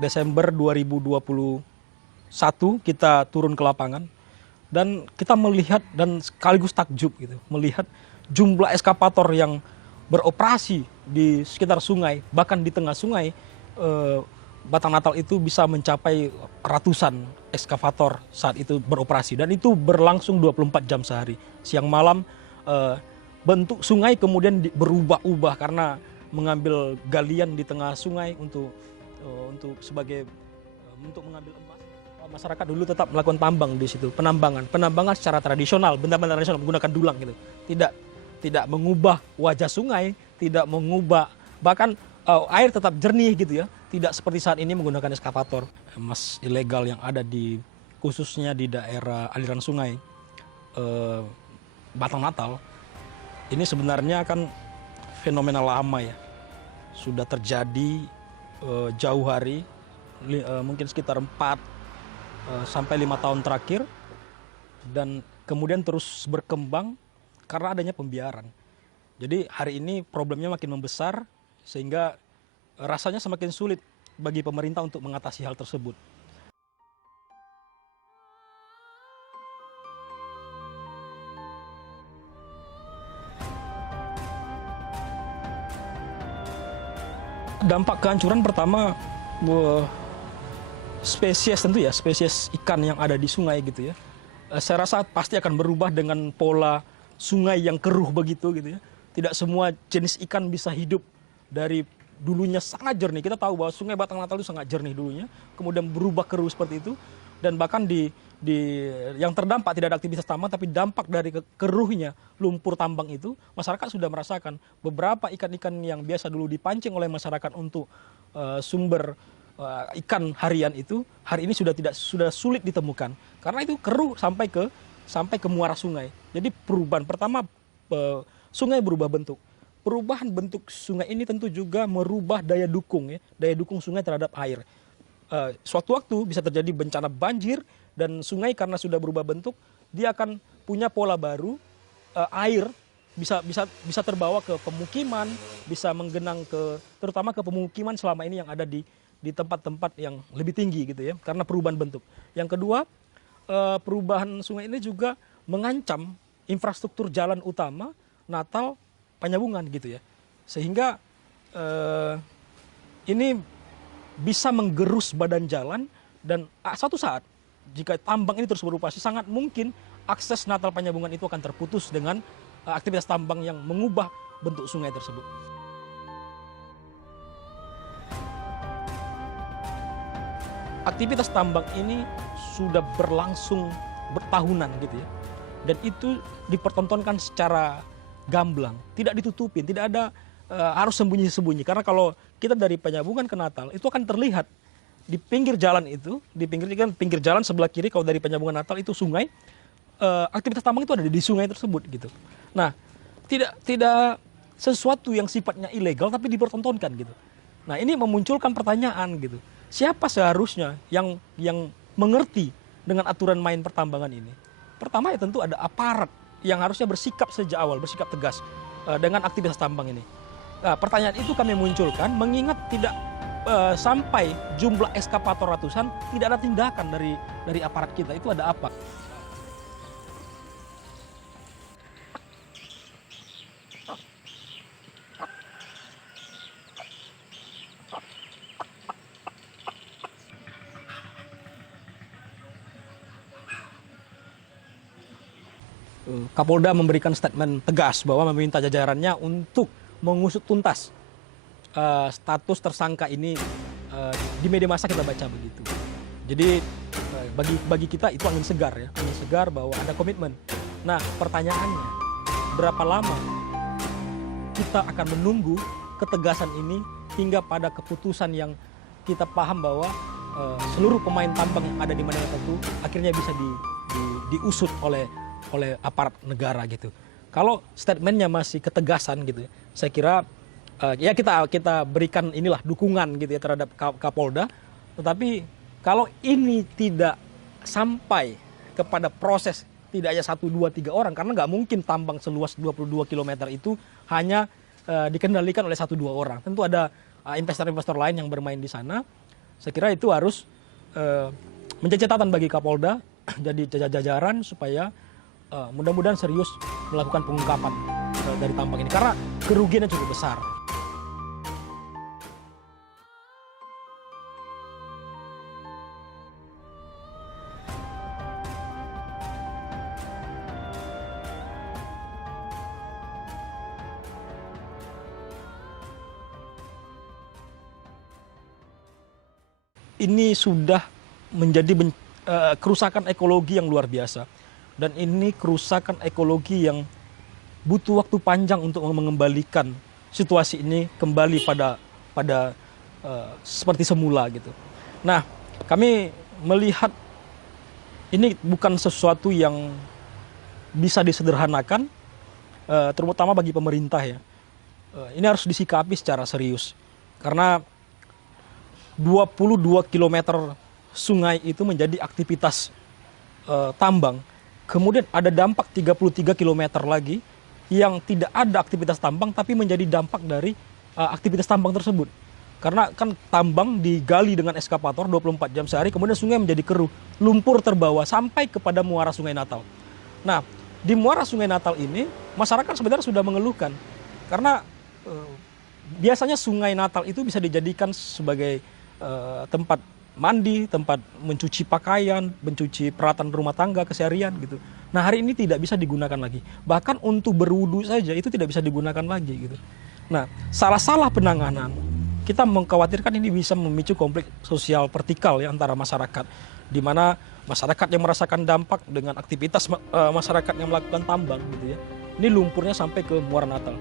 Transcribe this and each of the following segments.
Desember 2021 kita turun ke lapangan dan kita melihat dan sekaligus takjub gitu, melihat jumlah eskavator yang beroperasi di sekitar sungai, bahkan di tengah sungai. Batang Natal itu bisa mencapai ratusan eskavator saat itu beroperasi dan itu berlangsung 24 jam sehari. Siang malam bentuk sungai kemudian berubah-ubah karena mengambil galian di tengah sungai untuk mengambil emas. Masyarakat dulu tetap melakukan tambang di situ, penambangan secara tradisional, benda-benda tradisional menggunakan dulang gitu. Tidak mengubah wajah sungai, tidak mengubah bahkan air tetap jernih gitu ya. Tidak seperti saat ini menggunakan eskavator. Emas ilegal yang ada khususnya di daerah aliran sungai Batang Natal, ini sebenarnya kan fenomena lama ya. Sudah terjadi jauh hari, mungkin sekitar 4 sampai 5 tahun terakhir, dan kemudian terus berkembang karena adanya pembiaran. Jadi hari ini problemnya makin membesar sehingga rasanya semakin sulit bagi pemerintah untuk mengatasi hal tersebut. Dampak kehancuran pertama, spesies tentu ya, spesies ikan yang ada di sungai gitu ya. Saya rasa pasti akan berubah dengan pola sungai yang keruh begitu gitu ya. Tidak semua jenis ikan bisa hidup dari dulunya sangat jernih. Kita tahu bahwa sungai Batang Natal itu sangat jernih dulunya, kemudian berubah keruh seperti itu, dan bahkan yang terdampak tidak ada aktivitas tambang, tapi dampak dari keruhnya lumpur tambang itu, masyarakat sudah merasakan. Beberapa ikan-ikan yang biasa dulu dipancing oleh masyarakat untuk sumber ikan harian itu, hari ini sudah sulit ditemukan karena itu keruh sampai ke muara sungai. Jadi perubahan pertama, sungai berubah bentuk. Perubahan bentuk sungai ini tentu juga merubah daya dukung sungai terhadap air. Suatu waktu bisa terjadi bencana banjir dan sungai karena sudah berubah bentuk, dia akan punya pola baru, air bisa terbawa ke pemukiman, bisa menggenang terutama ke pemukiman selama ini yang ada di tempat-tempat yang lebih tinggi gitu ya, karena perubahan bentuk. Yang kedua, perubahan sungai ini juga mengancam infrastruktur jalan utama Natal Penyambungan gitu ya, sehingga ini bisa menggerus badan jalan, dan suatu saat jika tambang ini terus beroperasi, sangat mungkin akses Natal Penyambungan itu akan terputus dengan aktivitas tambang yang mengubah bentuk sungai tersebut. Aktivitas tambang ini sudah berlangsung bertahunan gitu ya, dan itu dipertontonkan secara gamblang, tidak ditutupin, tidak ada harus sembunyi-sembunyi. Karena kalau kita dari Penyambungan ke Natal itu akan terlihat di pinggir jalan itu, pinggir jalan sebelah kiri kalau dari Penyambungan Natal itu sungai, aktivitas tambang itu ada di sungai tersebut gitu. Nah, tidak sesuatu yang sifatnya ilegal tapi dipertontonkan gitu. Nah, ini memunculkan pertanyaan gitu. Siapa seharusnya yang mengerti dengan aturan main pertambangan ini? Pertama ya tentu ada aparat yang harusnya bersikap sejak awal, bersikap tegas dengan aktivitas tambang ini. Nah, pertanyaan itu kami munculkan mengingat tidak sampai jumlah eskavator ratusan, tidak ada tindakan dari aparat kita. Itu ada apa? Kapolda memberikan statement tegas bahwa meminta jajarannya untuk mengusut tuntas status tersangka ini. Di media massa kita baca begitu. Jadi bagi kita itu angin segar ya, angin segar bahwa ada komitmen. Nah, pertanyaannya, berapa lama kita akan menunggu ketegasan ini hingga pada keputusan yang kita paham bahwa seluruh pemain tambang yang ada di mana itu akhirnya bisa diusut oleh aparat negara gitu. Kalau statementnya masih ketegasan gitu, saya kira ya kita berikan inilah dukungan gitu ya terhadap Kapolda. Tetapi kalau ini tidak sampai kepada proses tidak hanya 1, 2, 3 orang, karena nggak mungkin tambang seluas 22 km itu hanya dikendalikan oleh 1, 2 orang. Tentu ada investor-investor lain yang bermain di sana. Saya kira itu harus menjadi catatan bagi Kapolda, jadi jajaran supaya mudah-mudahan serius melakukan pengungkapan dari tambang ini karena kerugiannya cukup besar. Ini sudah menjadi kerusakan ekologi yang luar biasa. Dan ini kerusakan ekologi yang butuh waktu panjang untuk mengembalikan situasi ini kembali pada seperti semula gitu. Nah, kami melihat ini bukan sesuatu yang bisa disederhanakan, terutama bagi pemerintah ya. Ini harus disikapi secara serius. Karena 22 km sungai itu menjadi aktivitas tambang. Kemudian ada dampak 33 km lagi yang tidak ada aktivitas tambang tapi menjadi dampak dari aktivitas tambang tersebut. Karena kan tambang digali dengan eskavator 24 jam sehari, kemudian sungai menjadi keruh, lumpur terbawa sampai kepada muara Sungai Natal. Nah, di muara Sungai Natal ini masyarakat sebenarnya sudah mengeluhkan karena biasanya Sungai Natal itu bisa dijadikan sebagai tempat mandi, tempat mencuci pakaian, mencuci peralatan rumah tangga keseharian gitu. Nah, hari ini tidak bisa digunakan lagi. Bahkan untuk berwudu saja itu tidak bisa digunakan lagi gitu. Nah, salah-salah penanganan kita mengkhawatirkan ini bisa memicu konflik sosial vertikal ya antara masyarakat, di mana masyarakat yang merasakan dampak dengan aktivitas masyarakat yang melakukan tambang gitu ya. Ini lumpurnya sampai ke Muara Natal.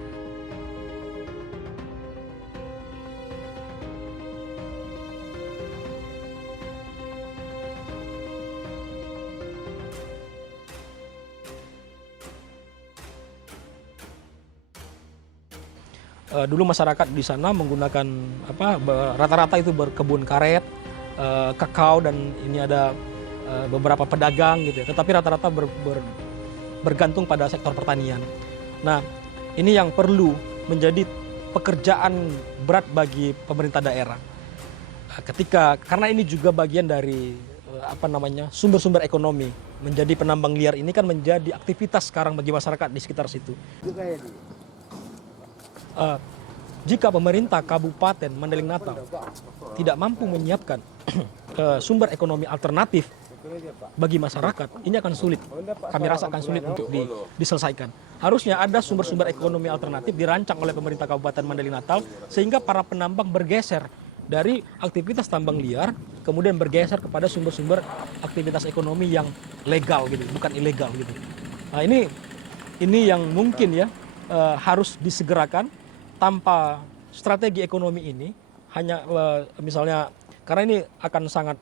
Dulu masyarakat di sana menggunakan rata-rata itu berkebun karet, kakao, dan ini ada beberapa pedagang gitu ya. Tetapi rata-rata bergantung pada sektor pertanian. Nah, ini yang perlu menjadi pekerjaan berat bagi pemerintah daerah. Karena ini juga bagian dari sumber-sumber ekonomi. Menjadi penambang liar ini kan menjadi aktivitas sekarang bagi masyarakat di sekitar situ. Jika pemerintah Kabupaten Mandailing Natal tidak mampu menyiapkan sumber ekonomi alternatif bagi masyarakat, ini akan sulit. Kami rasa akan sulit untuk diselesaikan. Harusnya ada sumber-sumber ekonomi alternatif dirancang oleh pemerintah Kabupaten Mandailing Natal sehingga para penambang bergeser dari aktivitas tambang liar, kemudian bergeser kepada sumber-sumber aktivitas ekonomi yang legal gitu, bukan ilegal gitu. Nah, ini yang mungkin ya harus disegerakan. Tanpa strategi ekonomi ini hanya misalnya karena ini akan sangat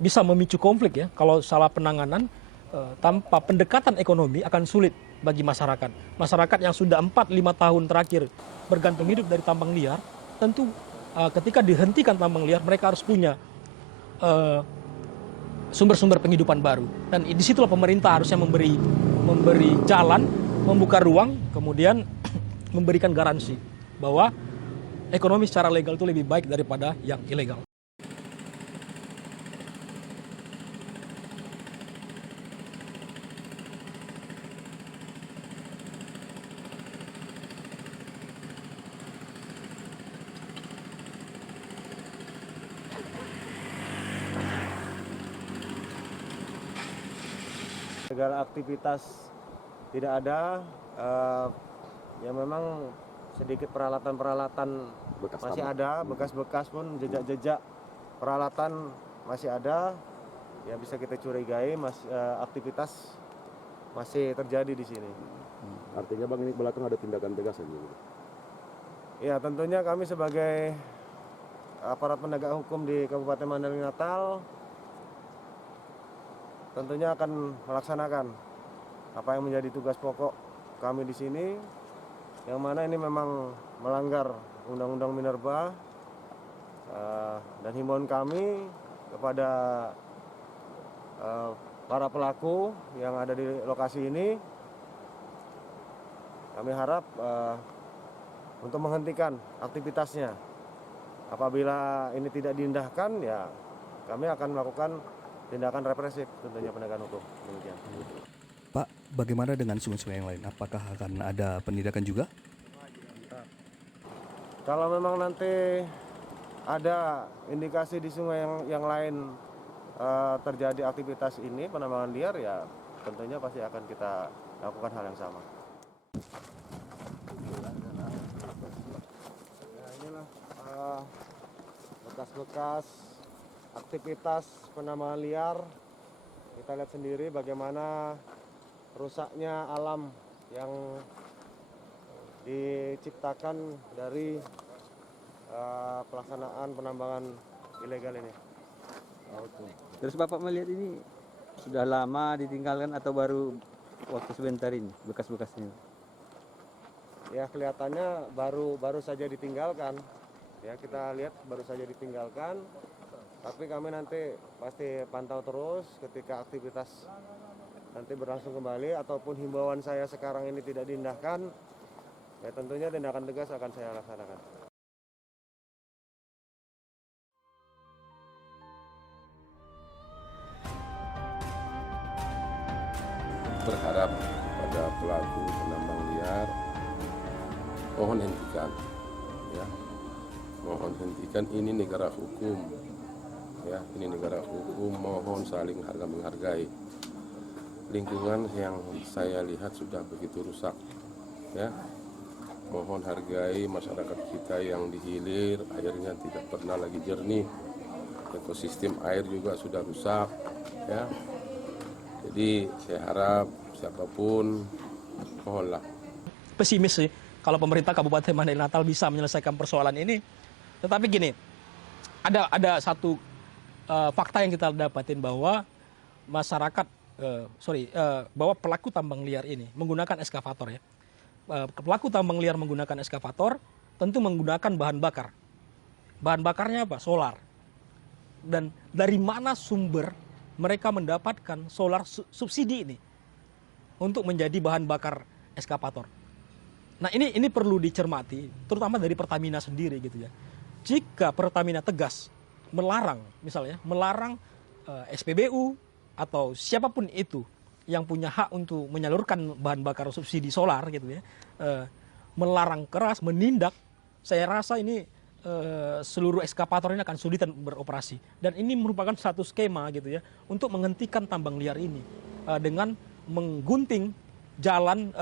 bisa memicu konflik ya kalau salah penanganan, tanpa pendekatan ekonomi akan sulit bagi masyarakat. Masyarakat yang sudah 4-5 tahun terakhir bergantung hidup dari tambang liar, tentu ketika dihentikan tambang liar mereka harus punya sumber-sumber penghidupan baru, dan disitulah pemerintah harusnya memberi jalan, membuka ruang, kemudian memberikan garansi bahwa ekonomi secara legal itu lebih baik daripada yang ilegal. Segala aktivitas tidak ada, ya memang sedikit peralatan-peralatan masih ada, bekas-bekas pun jejak-jejak peralatan masih ada, ya bisa kita curigai aktivitas masih terjadi di sini. Artinya Bang, ini belakang ada tindakan tegas aja gitu? Ya, tentunya kami sebagai aparat penegak hukum di Kabupaten Mandailing Natal tentunya akan melaksanakan apa yang menjadi tugas pokok kami di sini, yang mana ini memang melanggar Undang-Undang Minerba, dan himbauan kami kepada para pelaku yang ada di lokasi ini, kami harap untuk menghentikan aktivitasnya Apabila ini tidak diindahkan, ya kami akan melakukan tindakan represif tentunya penegakan hukum. Demikian. Pak, bagaimana dengan sungai-sungai yang lain? Apakah akan ada penindakan juga? Kalau memang nanti ada indikasi di sungai yang lain terjadi aktivitas ini penambangan liar, ya tentunya pasti akan kita lakukan hal yang sama. Nah, inilah bekas-bekas aktivitas penambangan liar. Kita lihat sendiri bagaimana rusaknya alam yang diciptakan dari pelaksanaan penambangan ilegal ini. Terus Bapak melihat ini sudah lama ditinggalkan atau baru waktu sebentar ini bekas-bekasnya? Ya kelihatannya baru saja ditinggalkan. Ya kita lihat baru saja ditinggalkan. Tapi kami nanti pasti pantau terus ketika aktivitas nanti berlangsung kembali ataupun himbauan saya sekarang ini tidak diindahkan, ya tentunya tindakan tegas akan saya laksanakan. Berharap pada pelaku penambang liar, mohon hentikan, ya, mohon hentikan. Ini negara hukum, ya, ini negara hukum. Mohon saling harga menghargai. Lingkungan yang saya lihat sudah begitu rusak, ya. Mohon hargai masyarakat kita yang di hilir, airnya tidak pernah lagi jernih, ekosistem air juga sudah rusak, ya. Jadi saya harap siapapun, mohonlah. Pesimis sih kalau pemerintah Kabupaten Mandailing Natal bisa menyelesaikan persoalan ini. Tetapi gini, ada satu fakta yang kita dapatin bahwa masyarakat, bahwa pelaku tambang liar ini menggunakan eskavator ya. Pelaku tambang liar menggunakan eskavator tentu menggunakan bahan bakar. Bahan bakarnya apa? Solar. Dan dari mana sumber mereka mendapatkan solar subsidi ini untuk menjadi bahan bakar eskavator? Nah ini perlu dicermati, terutama dari Pertamina sendiri gitu ya. Jika Pertamina tegas melarang, misalnya melarang SPBU atau siapapun itu yang punya hak untuk menyalurkan bahan bakar subsidi solar gitu ya, melarang keras, menindak, saya rasa ini seluruh eskavator ini akan sulitan beroperasi. Dan ini merupakan satu skema gitu ya untuk menghentikan tambang liar ini dengan menggunting jalan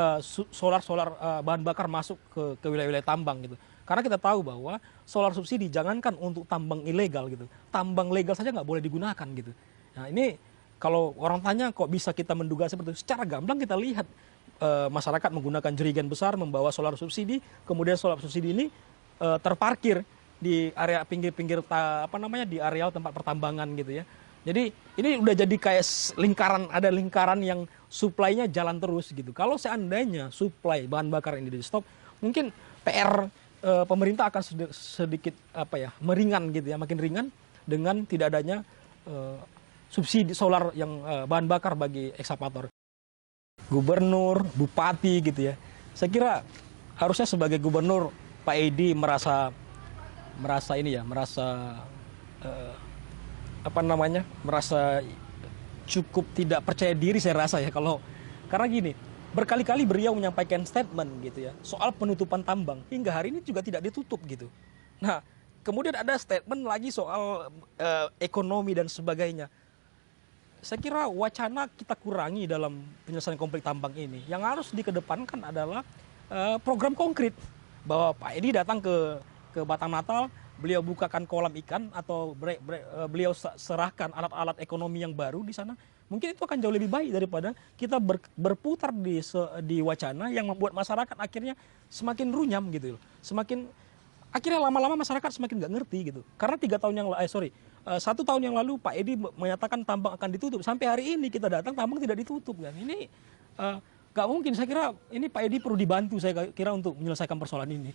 solar bahan bakar masuk ke wilayah-wilayah tambang gitu. Karena kita tahu bahwa solar subsidi jangankan untuk tambang ilegal gitu, tambang legal saja nggak boleh digunakan gitu. Nah ini kalau orang tanya kok bisa kita menduga seperti itu, secara gamblang kita lihat masyarakat menggunakan jerigen besar membawa solar subsidi, kemudian solar subsidi ini terparkir di area pinggir-pinggir di areal tempat pertambangan gitu ya. Jadi ini udah jadi kayak lingkaran, ada lingkaran yang suplainya jalan terus gitu. Kalau seandainya suplai bahan bakar ini di stop, mungkin PR pemerintah akan sedikit meringan gitu ya, makin ringan dengan tidak adanya subsidi solar yang bahan bakar bagi ekskavator. Gubernur, bupati gitu ya. Saya kira harusnya sebagai gubernur Pak Edi merasa cukup tidak percaya diri, saya rasa ya, karena gini, berkali-kali beliau menyampaikan statement gitu ya soal penutupan tambang, hingga hari ini juga tidak ditutup gitu. Nah kemudian ada statement lagi soal ekonomi dan sebagainya. Saya kira wacana kita kurangi dalam penyelesaian konflik tambang ini. Yang harus dikedepankan adalah program konkret, bahwa Pak Edi datang ke Batam Natal, beliau bukakan kolam ikan atau beliau serahkan alat-alat ekonomi yang baru di sana. Mungkin itu akan jauh lebih baik daripada kita berputar di wacana yang membuat masyarakat akhirnya semakin runyam gitu loh. Akhirnya lama-lama masyarakat semakin nggak ngerti gitu. Karena 1 tahun yang lalu Pak Edi menyatakan tambang akan ditutup. Sampai hari ini kita datang tambang tidak ditutup kan. Ini nggak mungkin. Saya kira ini Pak Edi perlu dibantu, saya kira, untuk menyelesaikan persoalan ini.